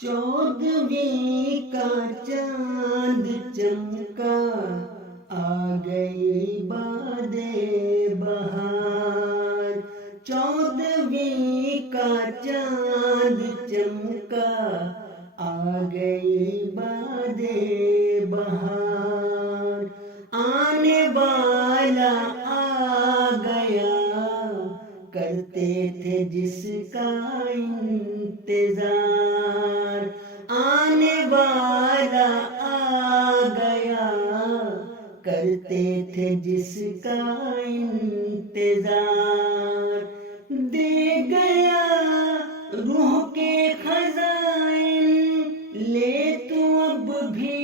14ویں کا چاند چمکا، آ گئی باد بہار۔ 14ویں کا چاند چمکا، آ گئی باد بہار۔ آنے والا آ گیا، کرتے تھے جس کا انتظار۔ آنے والا آ گیا، کرتے تھے جس کا انتظار۔ دے گیا روح کے خزائن، لے تو اب بھی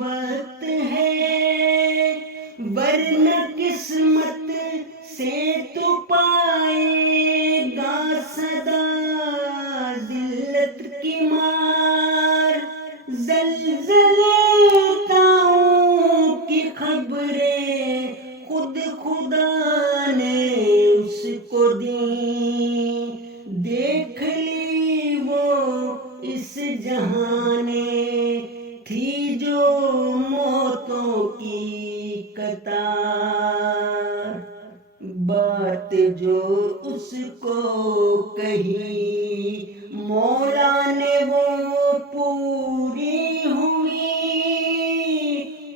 وقت ہے، ورنہ قسمت سے تو پائے گا صدا ذلت کی مار۔ زلزلے تاؤں کی خبریں خود خدا نے اس کو دیں، دیکھ لی وہ اس جہاں نے، تھی جو موتوں کی قطار۔ بات جو اس کو کہی مولا نے وہ پوری ہوئی،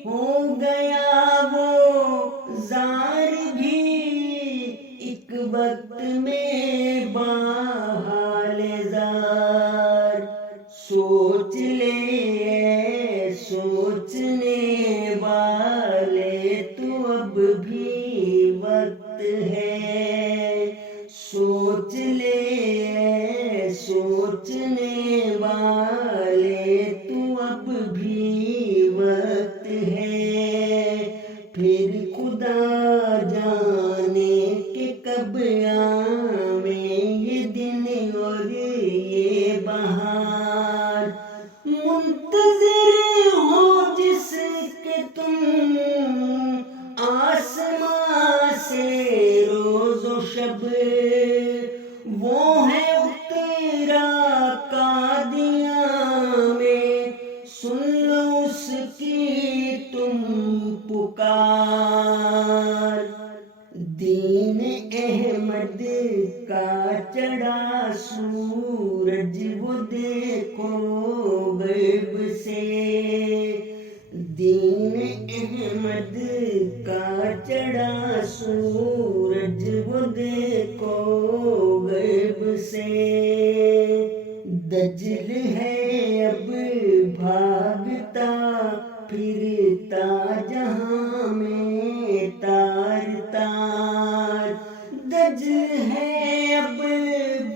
ہو گیا وہ زار بھی ایک وقت میں باحال زار۔ سوچ لے سوچنے والے تو اب بھی وقت ہے، سوچ لے سوچنے والے تو اب بھی وقت ہے۔ پھر خدا جانے کہ کب آویں یہ دن اور یہ بہار۔ منتظر ہو جس کے تم آسماں سے روز و شب، وہ ہے اترا قادیاں میں، سن لو اس کی تم پکار۔ دین احمد کا چڑھا سورج وہ دیکھو غیب سے، دین احمد کا چڑھا سورج وہ دیکھو غیب سے۔ دجل ہے اب بھاگتا پھرتا جہاں میں تار تار، دجل ہے اب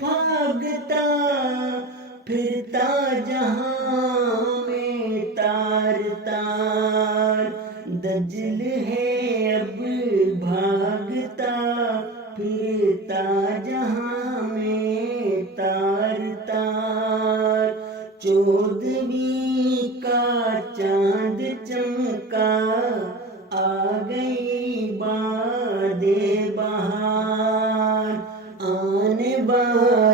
بھاگتا پھرتا جہاں میں تار تار، دجل ہے اب بھاگتا پھرتا جہاں میں تار تار۔ 14ویں کا چاند چمکا، آ گئی باد بہار۔ آنے والا